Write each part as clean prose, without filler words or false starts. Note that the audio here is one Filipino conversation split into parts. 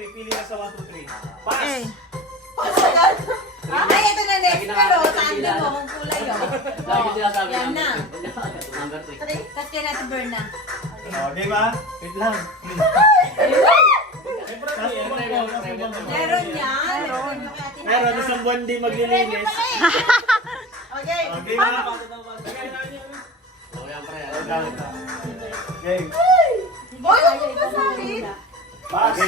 3. Pili na sa 1, 2, 3. Pass! Eh. Ay, ito na next. Pero, tanda mo kung kulay yun. Lagi sinasabi Yan na. Number 3. Cut ka na to burn na. Di ba? Wait lang. Meron yan. Meron, isang buwan di maglilinis. Okay. Di ba? O yan pre. Game. Boy, huwag mo kasakit. Pass. 1,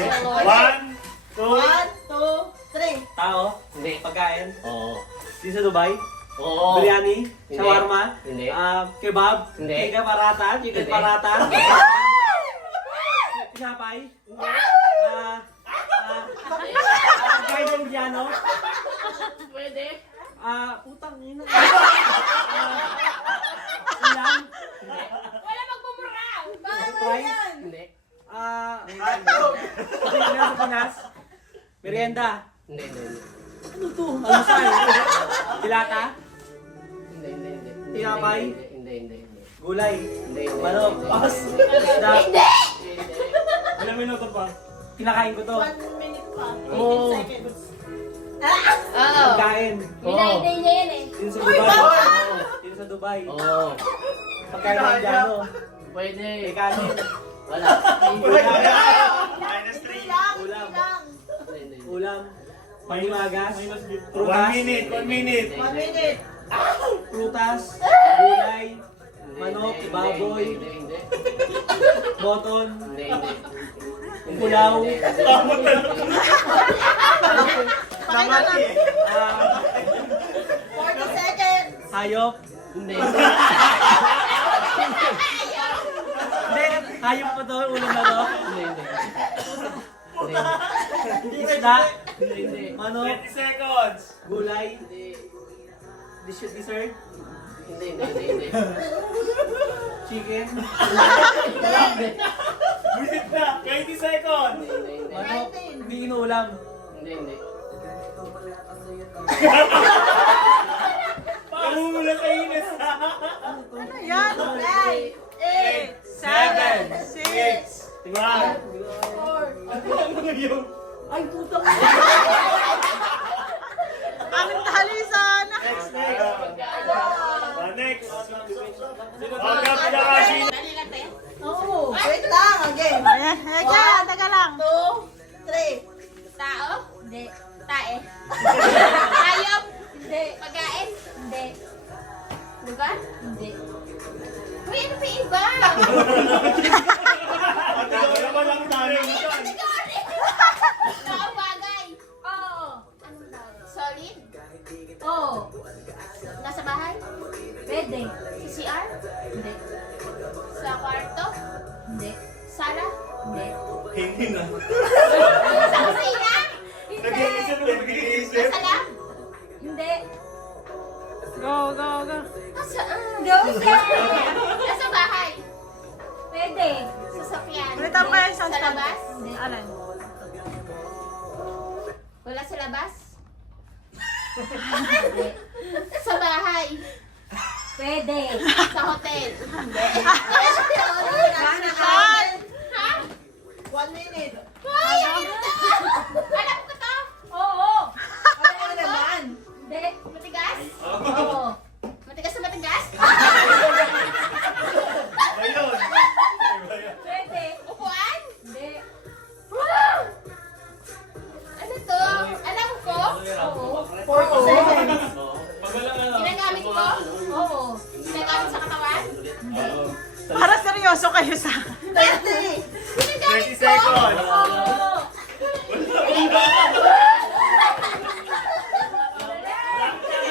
2. 1, 2, 3. Tao? Hindi. Pagkain? Oo. Dito sa Dubai? Oo. Biryani? Hindi. Shawarma? Hindi. Kebab? Hindi. Chicken parata? Chicken Hindi. parata? Pinapay? Pagkain ng Indiano? Pwede. Putang ina. Ulam? Wala magmumuraw! Bakit yan? Hindi. Hindi sa Pinas? Merienda? Hindi. Almusal? Dilata? Hindi. Tinapay? Hindi. Gulay? Hindi. Manok? Pas? Isda? Ilang minuto pa? Kinakain ko to. 1 minute pa. 18 Oo. seconds. Oo. Pagkain. Binay niya yan eh. Yun sa Dubai. Yun sa Dubai. Oo. Pagkain ng Indiano. Pwede. May kanin. Wala. Minus 3. Ulam. Hindi. Ulam. Panimagas. 1 Prutas. minute, 1 minute. 1 minute. Prutas. Gulay. Manok, baboy. Hindi. Boton. Hindi. Pulaw. Namati. 40 seconds. Hayop. Hindi. Hindi. Hayop pa to. Ulam na to. Hindi. Isda. Hindi. Manok. 20 seconds. Gulay. Hindi. Dessert. Hindi. Chicken. Minute na. 20 seconds. Manok. Hindi inuulam. Hindi. Pamumula sa inis. Ano yan? 9, 8, 7, 6, 7, 5. 4. Ay, putang. Aming talisan. Next. Next. Welcome to the Rashi. Oh, wait lang. Again. Ayan. Ayan, taga lang. 2, 3. Tao? Hindi. Tae? Hayop? Hindi. Pagkain? Hindi. Lugar? Hindi. Uy, ano pa iba? Ikaw naman ang tayo. Tao bagay? Oo. Anong bagay? Solid? Oo. Nasa bahay? Pwede. Sa CR? Hindi. Sa kwarto? Hindi. Sala? Hindi. Hindi na. Sa kusina? Hindi. Nag-iisip. Sa lab? Hindi. Go. Nasaan? Nasa bahay? Pwede. Sa sakyan? Ulitan pa yung Sa sound labas? Hindi. Alan. Wala sa labas? Hindi. Sa bahay? Pwede. Sa hotel? Hindi. Ha? 1 minute. Hoy! Alam ko to! Oo! Ano naman? Hindi. Matigas? Oo. Matigas na matigas? Ayun. Pwede. Upuan? Hindi. Wow! Ano to? Alam ko? Oo. 40 seconds. Ginagamit ko? Oo. Ginagamit sa katawan? Para seryoso kayo sa... 30. Ginagamit 20 ko? seconds. Oo.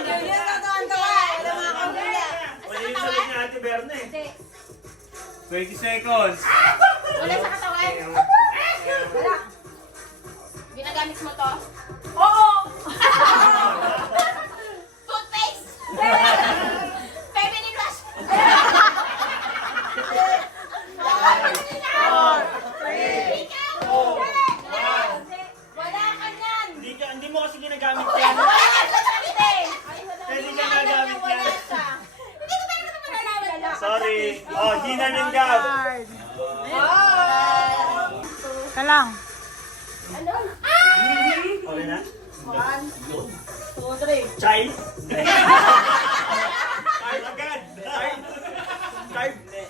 Ganyan ka tuwan-tuwa. Alam mga kabila. Mali yung sabi ni Ate Berne. Hindi. 20 seconds. Wala sa katawan? Wala. Ginagamit mo to? Oo. Toothpaste? Feminine wash? Ikaw? Wala ka niyan. Hindi mo kasi ginagamit yan. Wala ka sa sarili. Hindi ka nagamit yan. Hindi ko talaga naman nalaman. Sorry. Oh, Gina ng Gab. Hard. Ka lang. Ano? Okay na? 1, 2, 3. Chai? Chai agad! Chai? Hindi.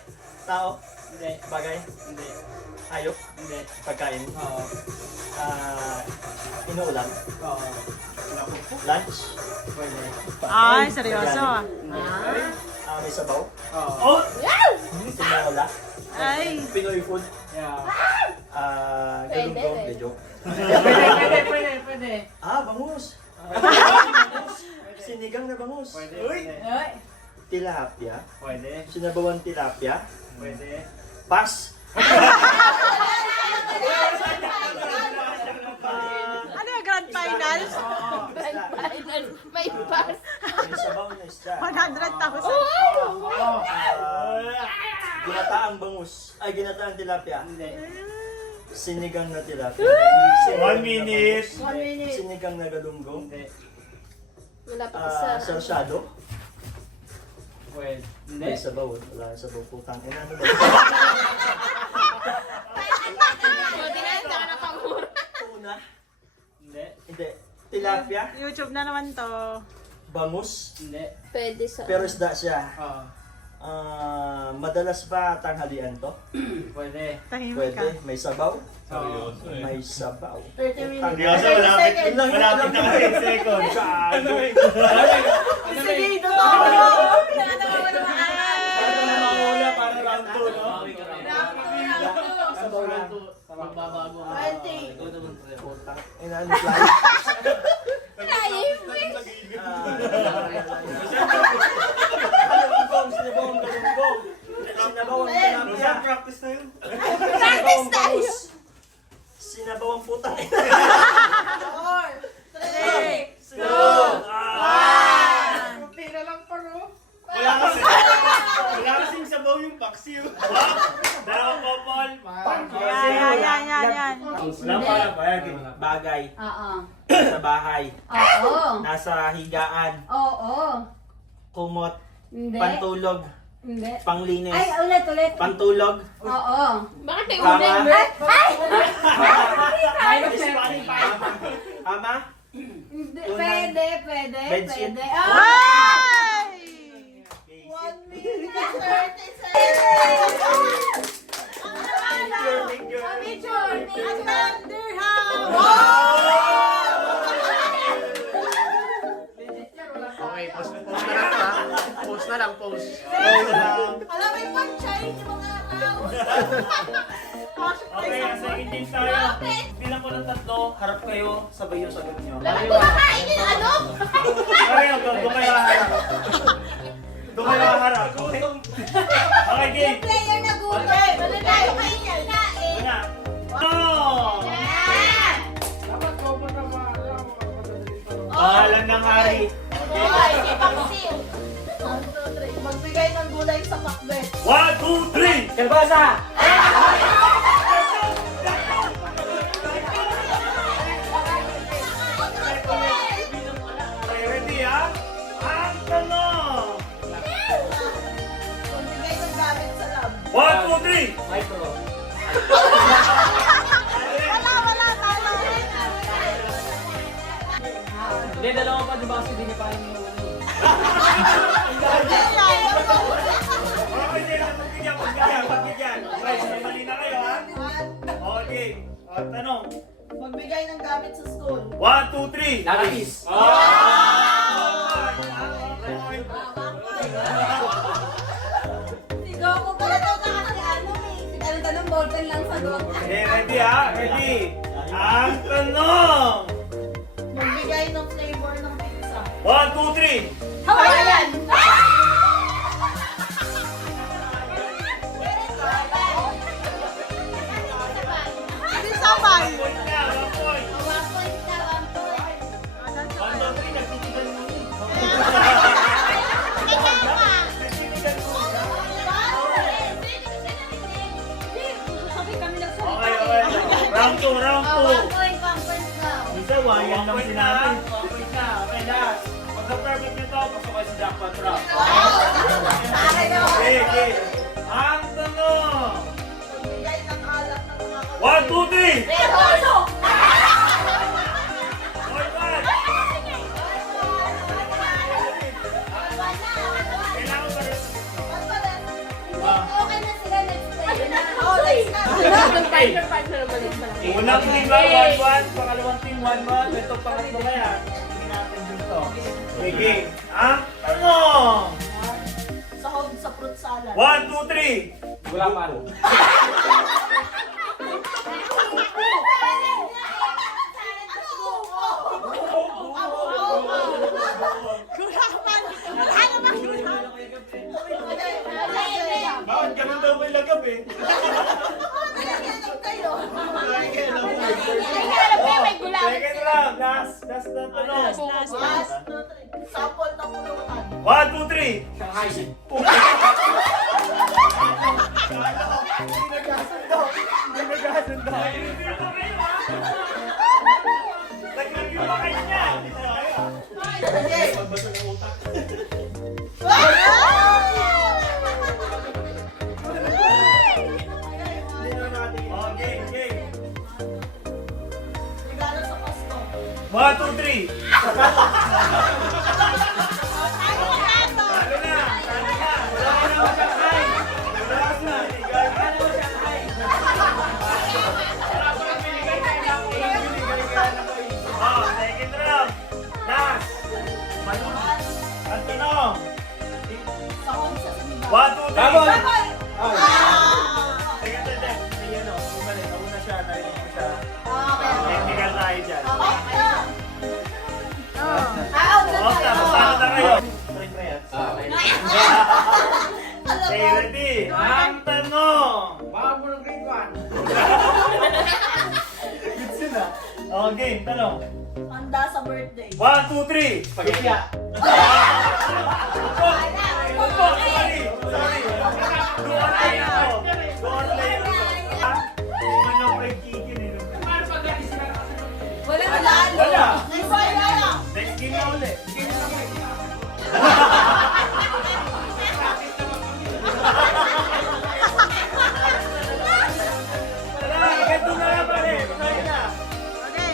Tao? Hindi. Bagay? Hindi. Hayop? Hindi. Pagkain? Oo. Inuulam? Oo. Lunch? Pwede. Ay, seryoso ah. May sabaw? Oo. Oh! Wow! Tinola? Ay. Pinoy food? Yeah. Galunggong? Pwede. Medyo? Pwede. Bangus! Sinigang na bangus? Pwede. Uy! Pwede. Tilapia? Pwede. Sinabawan tilapia? Pwede. Pas! Ano yung grand finals? May pass. May sabaw na isda. 100,000. Ginataang bangus. Ay, ginataang tilapia. Hindi. Sinigang na tilapia. 1 minute. 1 minute. Sinigang na galunggong. Hindi. Wala pa isa. Sarsyado. Pwede. Hindi. May sabaw. Wala sabaw. Putang ina. Ano ba? Buti na, hindi ako nakamura. Tuna. Hindi. Hindi. Tilapia. YouTube na naman to. Bangus. Hindi. Pwede sa... Pero isda siya. Oo. Madalas ba tanghalian to? Pwede. Tahimik ka. Pwede. May sabaw. Oo. May sabaw. 30 minutes. Hindi kasi malapit. seconds. Malapit na 10 seconds. Sige, totoo. Para na makula para round 2, no? Sabaw lang. Magbabago ka. 20. Ikaw naman, pre. Putang ina. Ano fly? Galunggong. Sinabawang galunggong. Sinabawang tilapia. Practice na yun. Practice tayo! Sinabawang putang ina. 4, 3, 2, 1. Pila lang pa, no? Wala kasing sabaw yung paksiw. Dalawang popol. Yan. Wala pa. Bagay. Oo. Sa bahay. Oo. Nasa higaan. Oo. Kumot. Hindi. Pantulog. Hindi. Panglinis. Ay, ulit. Pantulog. Oo. Bakit may Tama. ulit? Ay! Ama. Hindi. Tunan. Pwede. Bedsheet. Oh! Ay! 1 minute and 30 seconds. Okay, post na lang ha. Post na lang, post. Alam mo yung pag-chay, yung mga tao. Okay, second game tayo. Bilang ko ng 3, harap kayo, sabay yung sagot nyo. Bakit kumakain yung ano? Okay, doon kayo haharap. Doon kayo haharap. Okay, game. Player na gulay. Wala tayo kain yan. Una. Oh! Pangalan ng hari. Hoy, si Paksiw. Magbigay ng gulay sa pakbet. 1, 2, 3! Kalbasa! Okay, ready ha? Ang tanong! Magbigay ng gamit sa lab. 1, 2, 3! Micro. Wala, talo. Hindi, dalawa pa diba kasi di niya pa yung Okay, pagbigyan. Okay, mali na kayo ha? Okay, tanong. Magbigay ng gamit sa school. 1, 2, 3! Lapis. Sigaw ko pala daw na kasi ano eh. Tanong ballpen lang sagot. Okay, ready ha? Ready? Ang tanong! Magbigay ng flavor ng pizza. 1, 2, 3! Hawaiian! Hindi sabay. Point na, 1 point! 1 point na, 1 point. 1, 2, 3, nagtitigan mo yun. Kaya pa. Nagtitigan mo. Sabi kami Okay, nagsalita okay. Round 2, round 2. 1 point lang. Isa, wayan lang sinabi. Okay, last. Pagka-perfect nyo to, pasok kayo sa jackpot round. Okay, okay. Ang tanong! Magbigay ng alat ng mga 1, 2, 3! Pero, Unang team 1-1, pangalawang team 1-1. Ito pangatlo kaya. Hindi natin dito. Sige. Ang tanong. Sahog sa fruit salad. 1, 2, 3. Wala pa. Gulaman. Ano ba gulaman? Bakit ganun daw may lagab eh? May gulaman. Second round. Last na tanong. Sample na pulutan. 1, 2, 3. Shanghai. Hindi nagkasundo. Nag-review pa kayo niya. Pagbasa ng utak. Oh, game. Regalo sa Pasko. 1, 2, 3. Talo na. Wala ka na Shanghai. Wala na. Oh, second round. Last. Ang tanong. Sahog sa simba. 1, 2, 3. Baboy. Teka. May ano, bumalik. Nauna siya. Narinig ko siya. Okay. Technical tayo dyan. Off na. Oh. Out na Off na. tayo. Pasama na kayo. Okay. Okay, ready? Ang tanong. Baka mo ng grade 1. Good sin ah. Oh, game. Tanong. Handa sa birthday. 1, 2, 3. Spaghetti. Sorry. Doon layer ito. Iman yung fried chicken eh. Wala lalo. Wala. Wala. Next game na ulit. Wala, ganito na lang pare. Masaya na. Okay.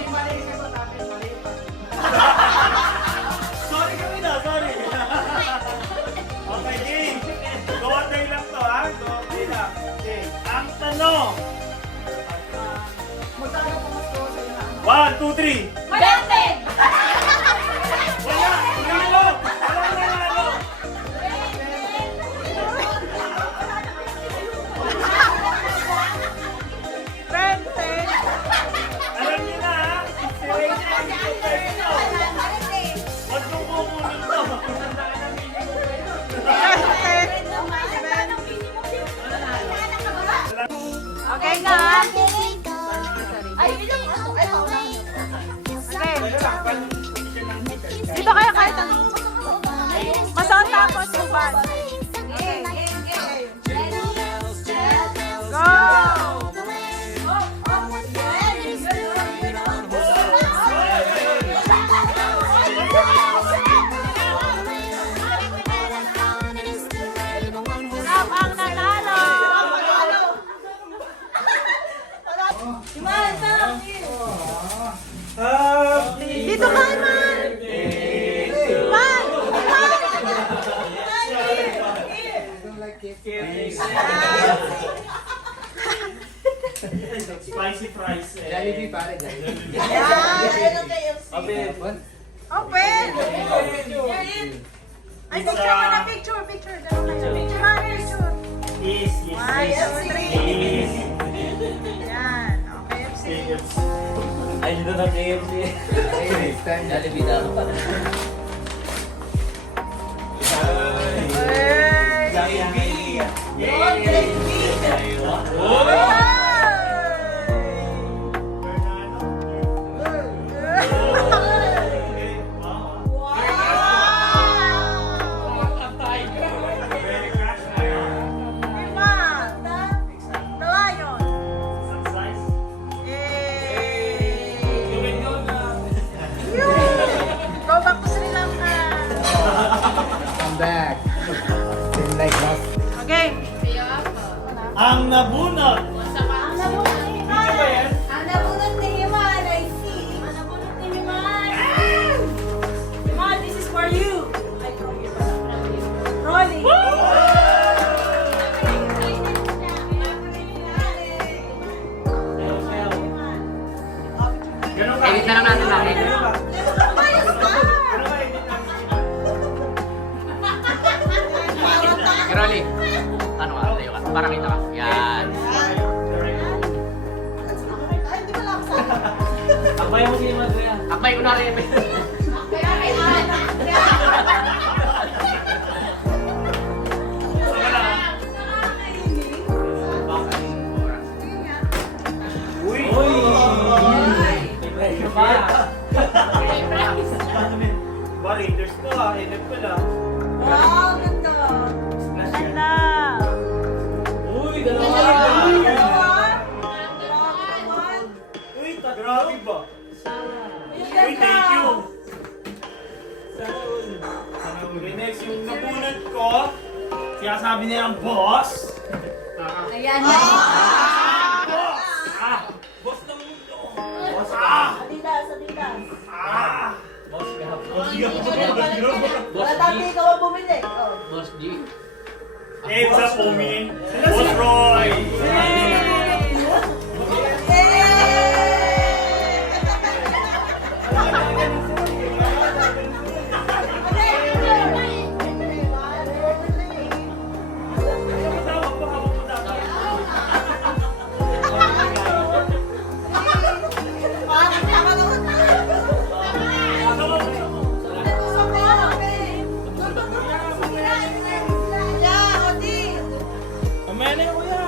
Sorry kami na, sorry. Okay, game. Go on day lang to, ha? Go on day lang. Okay. Ang tanong. Magkano po mas ko sa ina? 1, 2, 3. Benten! Wala! Nanalo! Walang nanalo! Benten. Alam niyo na, ha? Si Rachel ang professional. Huwag mong kukunin to. Okay na. Ay, ilang ako. Okay. Dito kayo kahit ano. Masuot tapos uban. Go! Love ang nanalo! Dito ka man! Man! Spicy fries. Jollibee pare. Open! Ay, picture mo na, picture! Dalawa kayo. Picture na, picture! Yes. 1, 2, 3. Yan. Okay, FC. Ay, dito na KFC. Next time, Jollibee na ako pare. Go back to Sri Lanka. Come back. Seem like last. Okay. Ang nabunot. Ang nabunot ni Himan! Ang nabunot ni Himan! I see! Ang nabunot ni Himan! Himan, this is for you! Ay, for you. Rolly! Edit na lang natin lang. Edit. Ayos ka! Ano ba, edit namin? Giroli. Ano ka? Layo ka. Para kita ka. Yan. Ay, hindi wala ako sa Abay mo si Madrea. Akbay ko na rin. Kaya kailangan. Uy! May pressure pa. May prize. Ba, Raiders ko ah. Edit ko lang. Wow, ganda! Ganda. Uy, Uy, dalawa. dalawa! Uy, grabe ba? Uy, Uy, ganda! thank you. Okay, next yung napunat ko. Sinasabi nilang boss. Ayan. Boss ng mundo. Boss Adidas, Adidas. Boss, kahap. Boss Wala tati ikaw ang bumili. Oh. Boss G. Hey, what's up, homie? Boss Roy. Mamaya na yung kuya.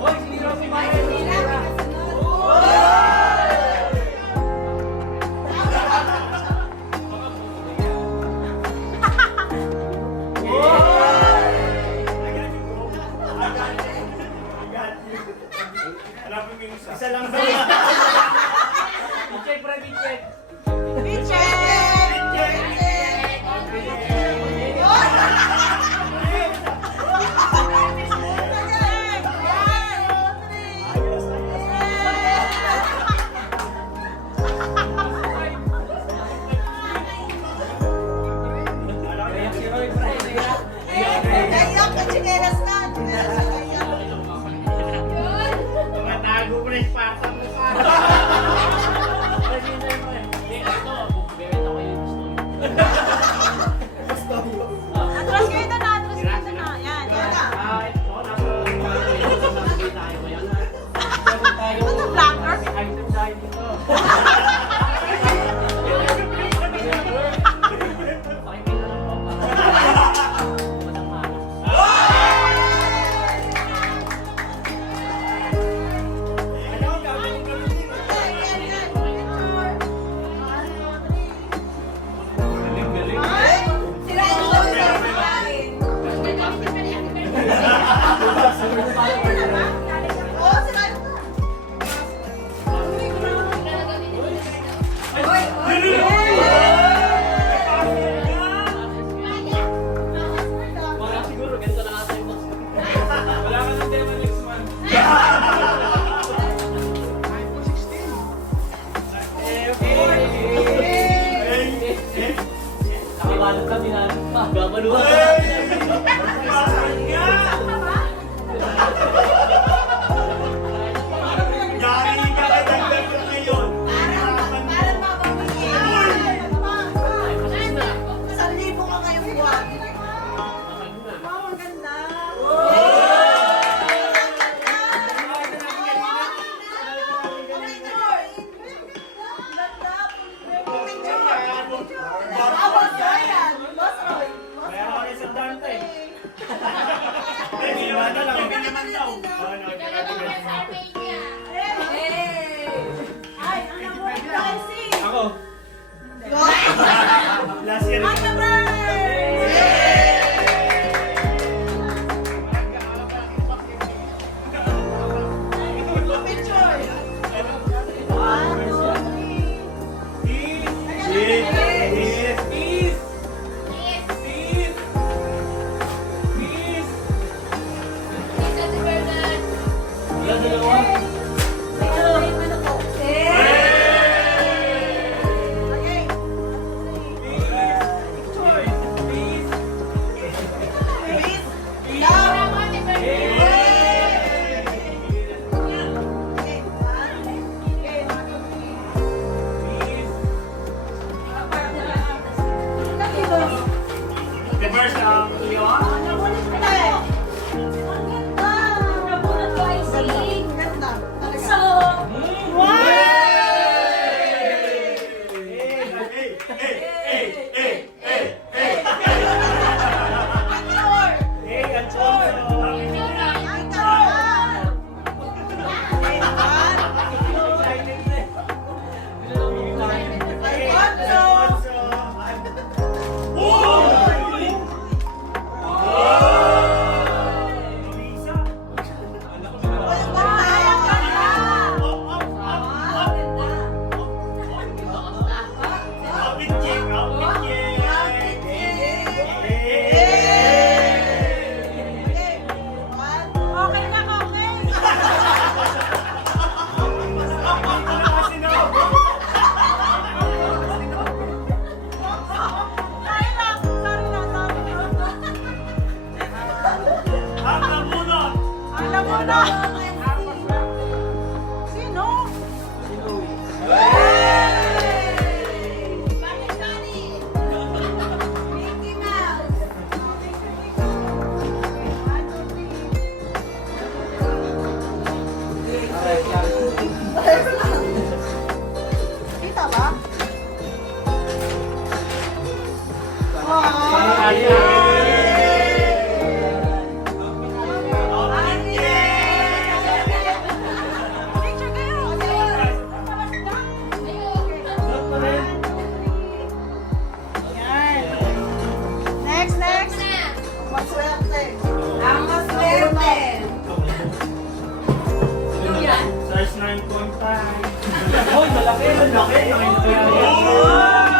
Oy, sinira si Mike. Hanapin mo yung isa. Isa lang. I-check, pre, i-check. Kaya si Roy, pre. Kayak ka, chinelas na. Tumatago, pre. Pasang mo ka. Atras kayo doon na. Atras kayo doon na. Yan. Yan. Ano, blocker? Sila yung sinasabi. Oo, sila yung Siguro, ganito na ata yung box. Wala ka ng demo next month. Nakabalot kami na. Babaluhan. Yari ka na dagdag ka ngayon. parang mapapagigil. 1,000 ka ngayong buwan. Wow, ang ganda. Kaya ako isang dante. na. Sino? Mickey Mouse. Kita ba? Picture kayo. Yan. Next, next. Maswerte. Ang maswerte. Size 9.5. Oh, malaki, malaki. 9.5.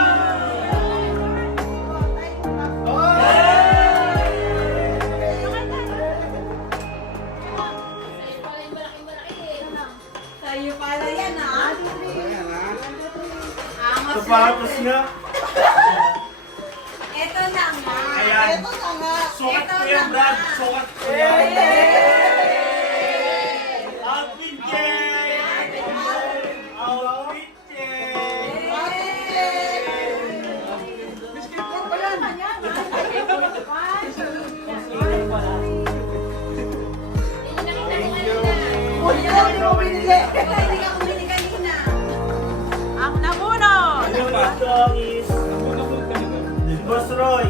Sa'yo pala yan, ha? Ang Sapatos maswerte. nga. Ito na nga. Ayan. Ito na nga. Sukat Ito ko yan, na Brad. nga. Sukat ko yan. Outfit check! Outfit check! Hindi ka bumili kanina. Ang namunod. Ano ba ito is... Boss Roy.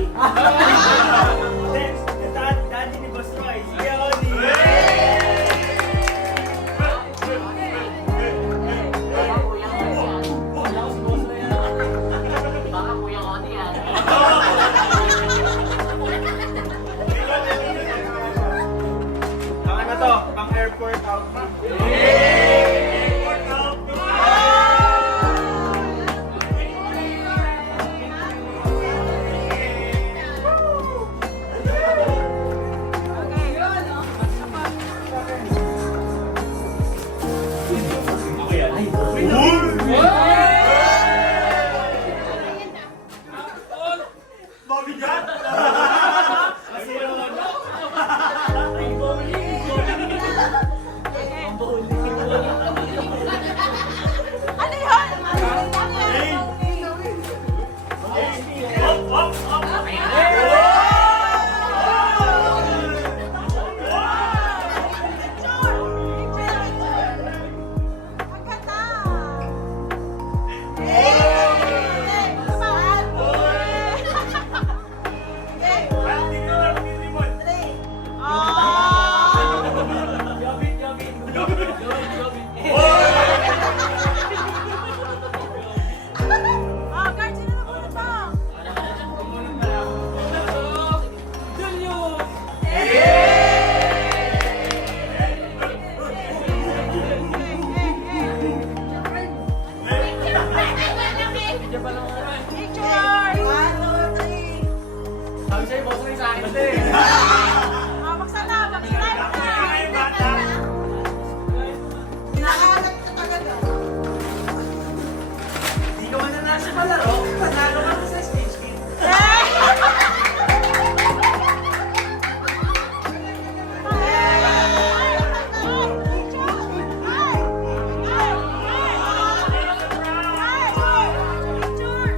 Daddy ni Boss Roy. Sige ako ni... Baka kuya ko yan. Ang ano to? Pang airport outfit. Airport outfit! Mabigat! Kasi naman. Ay, bowling! Ano yun? Up, up, up! Ang ganda. Ah, guard, sino na muna to? Picture! Sabi sa'yo, boss rin sa akin. Ah, baksan na, baksan na. Ay, bata! Nakahanap ka agad, ah. Di ka man na nasa palaro, panalo ka sa stage game. Picture!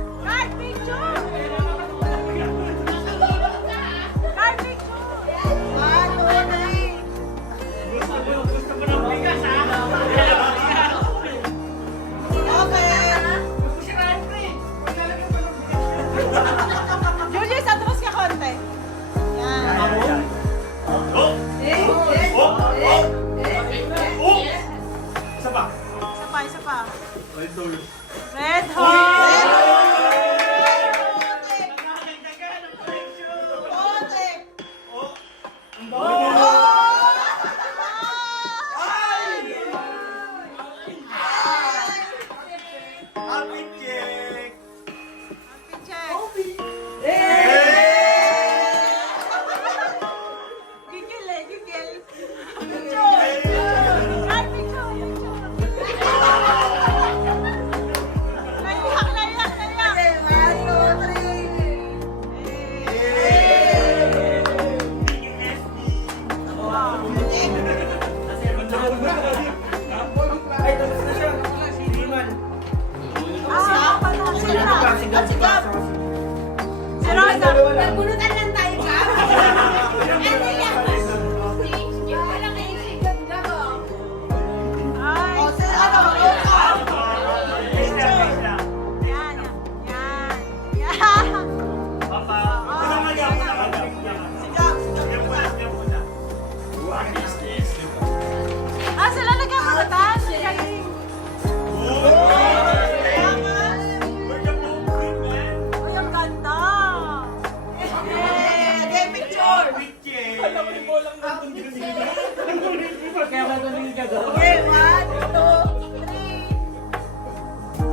Okay, 1, 2, 3.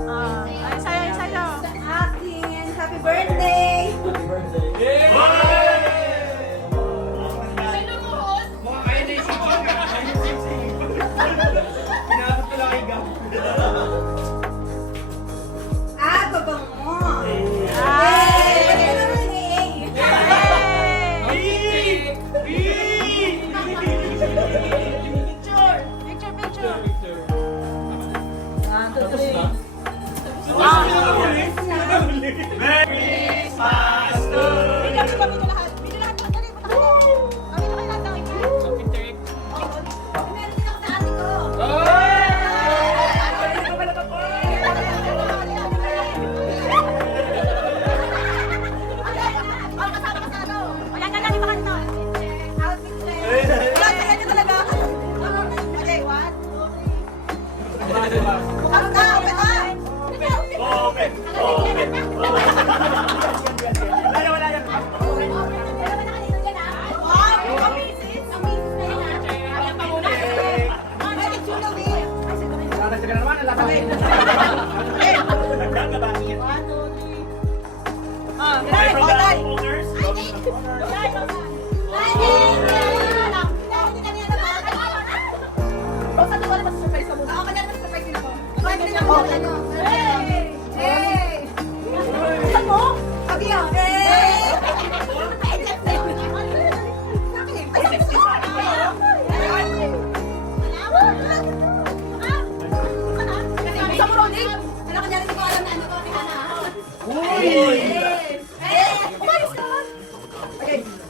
Ay, sayo, sayo. Akin, happy birthday! May lumuhod. Pinakot ko lang kay Gab. Babang mo! Ay! Ano naman ni Picture, picture. Video lahat. Video lahat. Dali, punta kayo. Kami na kayo lahat ng picture. Meron din ako sa ate ko! Ayan, ganyan, di ba kanto? Outfit check! Wala, kaya niyo talaga! Okay, 1, 2, 3. Ano na? Okay na! Open! Open! Wala yan!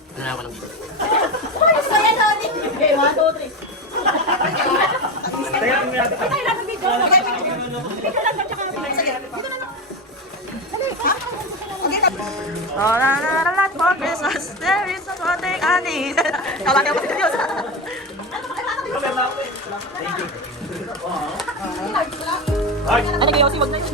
Ano na ako ng Lahat for Christmas, there is a one thing I need. Kalaki ako seryosa. Ano kayo? Siwag na yun.